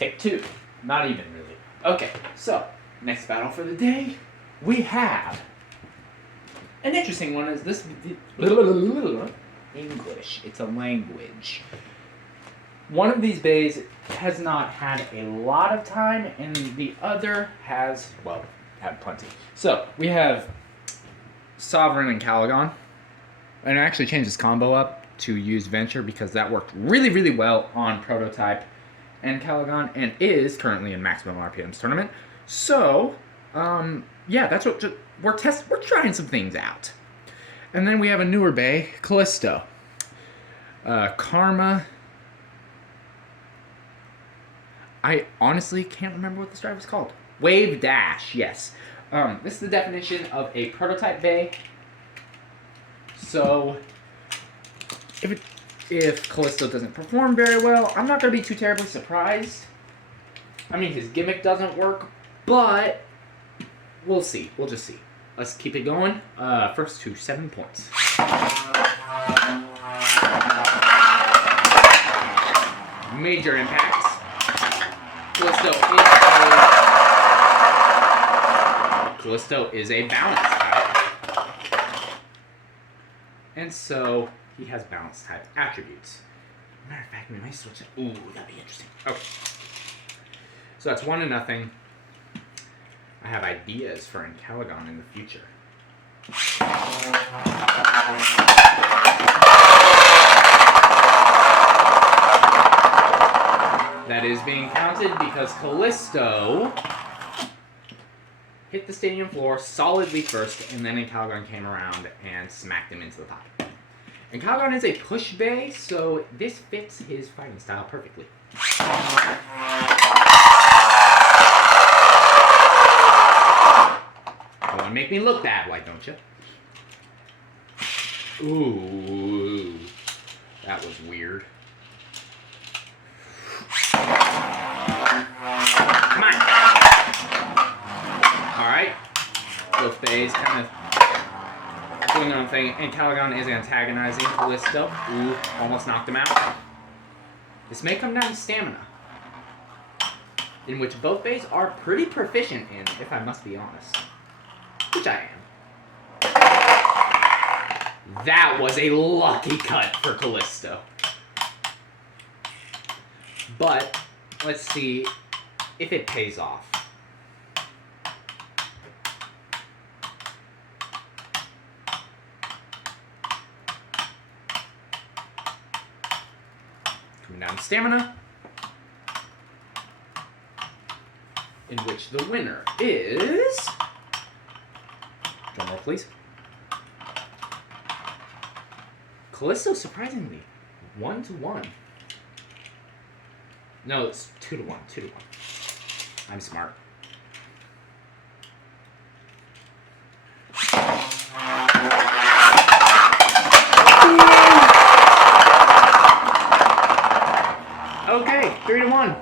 Take two. Not even really. Okay, so next battle for the day, we have an interesting one. Is this English? It's a language. One of these bays has not had a lot of time, and the other has, well, had plenty. So we have Sovereign and Ancalagon, and I actually changed this combo up to use Venture because that worked really, really well on Prototype and Ancalagon, and is currently in Maximum RPM's tournament. So, yeah, that's what we're trying some things out. And then we have a newer bay, Callisto. Karma. I honestly can't remember what this drive is called. Wave Dash, yes. This is the definition of a prototype bay. So, if Callisto doesn't perform very well, I'm not going to be too terribly surprised. I mean, his gimmick doesn't work, but we'll see. We'll just see. Let's keep it going. First to 7 points. Major impacts. Callisto is a balance type. And so he has balance type attributes. Matter of fact, we might switch it. Ooh, that'd be interesting. Okay. So that's 1-0. I have ideas for Ancalagon in the future. That is being counted because Callisto hit the stadium floor solidly first, and then Ancalagon came around and smacked him into the pocket. Ancalagon is a push bay, so this fits his fighting style perfectly. You want to make me look bad, why don't you? Ooh, that was weird. Come on. Alright. Both bays kind of doing their own thing. Ancalagon is antagonizing Callisto. Ooh, almost knocked him out. This may come down to stamina, in which both bays are pretty proficient in, if I must be honest. Which I am. That was a lucky cut for Callisto. But let's see if it pays off. Coming down to stamina, in which the winner is... Drum roll, please. Callisto, surprisingly, 1-1. No, it's 2-1. 2-1. I'm smart. Okay, 3-1.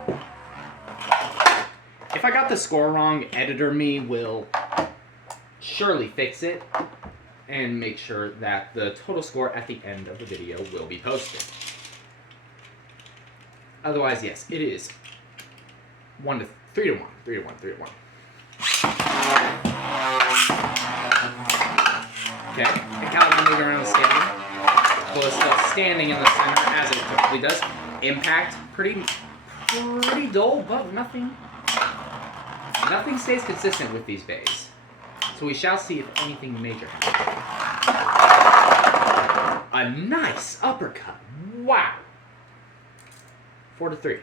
If I got the score wrong, Editor Me will surely fix it and make sure that the total score at the end of the video will be posted. Otherwise, yes, it is 3-1. 3-1. 3-1. Okay, Ancalagon moving around the stadium. Callisto standing in the center as it typically does. Impact, pretty dull, but nothing stays consistent with these bays. So we shall see if anything major happens. A nice uppercut. Wow. 4-3.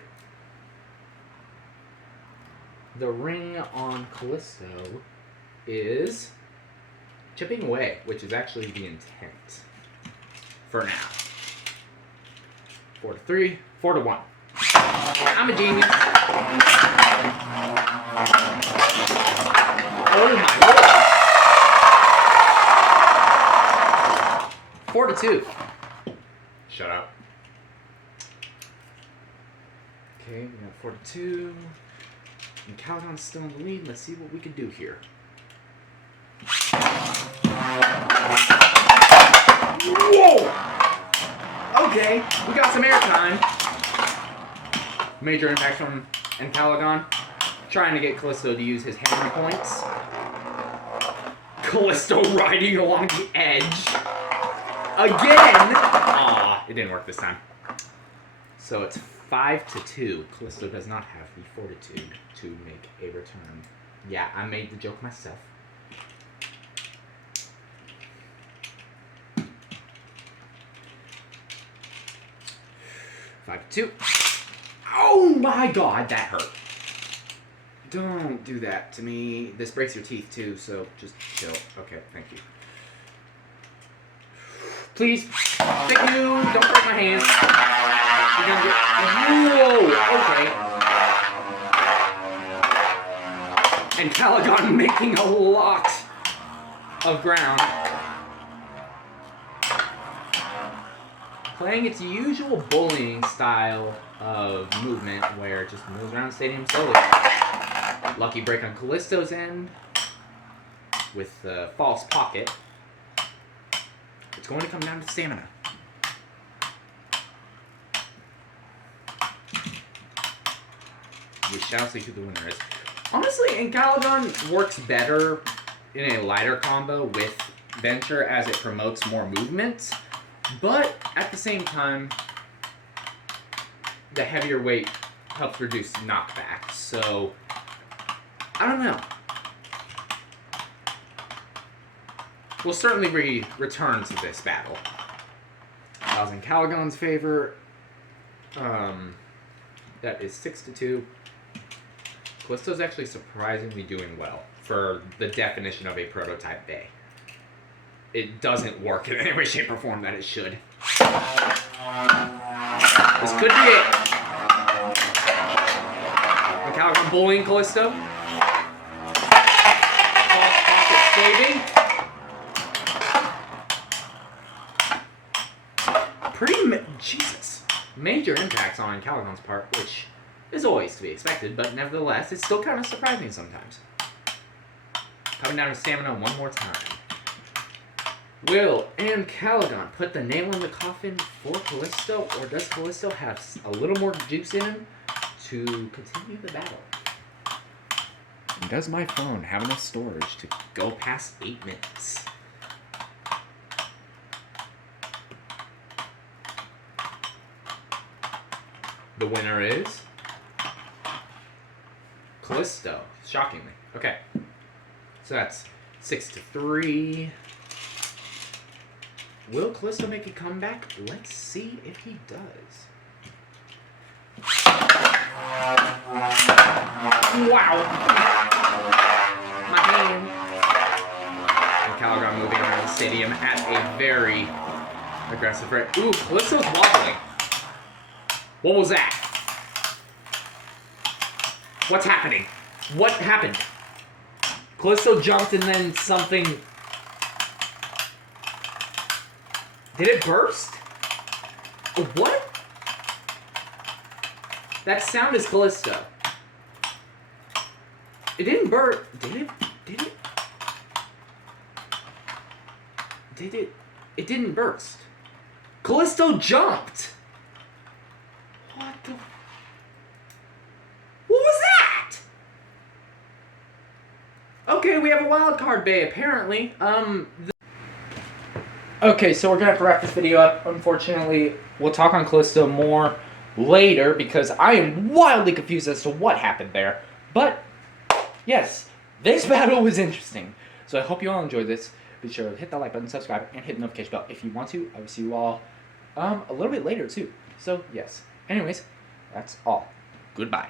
The ring on Callisto is chipping away, which is actually the intent for now. 4-3, 4-1. I'm a genius. Oh my lord. 4-2. Shut up. Okay, we got 4-2. And Ancalagon's still in the lead. Let's see what we can do here. Whoa! Okay, we got some airtime. Major impact from Ancalagon, trying to get Callisto to use his hammer points. Callisto riding along the edge. Again! Aw, it didn't work this time. So it's 5-2. Callisto does not have the fortitude to make a return. Yeah, I made the joke myself. Five to 2. Oh my god, that hurt. Don't do that to me. This breaks your teeth too, so just chill. Okay, thank you. Please. Thank you. Don't break my hand. You're gonna get... Whoa, okay. And Ancalagon making a lot of ground. Playing its usual bullying style of movement where it just moves around the stadium slowly. Lucky break on Callisto's end with the false pocket. It's going to come down to stamina. We shall see who the winner is. Honestly, Ancalagon works better in a lighter combo with Venture as it promotes more movement. But at the same time, the heavier weight helps reduce knockback. So, I don't know. We'll certainly return to this battle. I was in Ancalagon's favor. That is 6-2. Callisto's actually surprisingly doing well for the definition of a prototype bay. It doesn't work in any way, shape, or form that it should. This could be it. Ancalagon bullying Callisto. False pocket saving. Jesus. Major impacts on Ancalagon's part, which is always to be expected, but nevertheless, it's still kind of surprising sometimes. Coming down to stamina one more time. Will Ancalagon put the nail in the coffin for Callisto, or does Callisto have a little more juice in him to continue the battle? And does my phone have enough storage to go past 8 minutes? The winner is Callisto, shockingly. Okay, so that's 6-3. Will Callisto make a comeback? Let's see if he does. Wow! My hand. Ancalagon moving around the stadium at a very aggressive rate. Ooh, Callisto's wobbling. What was that? What's happening? What happened? Callisto jumped and then something... Did it burst? What? That sound is Callisto. It didn't burst. Did it? Did it? Did it? It didn't burst. Callisto jumped. What the? What was that? Okay, we have a wild card bay apparently. Okay, so we're gonna have to wrap this video up. Unfortunately, we'll talk on Callisto more later because I am wildly confused as to what happened there. But yes, this battle was interesting. So I hope you all enjoyed this. Be sure to hit that like button, subscribe, and hit the notification bell if you want to. I will see you all a little bit later too. So yes. Anyways, that's all. Goodbye.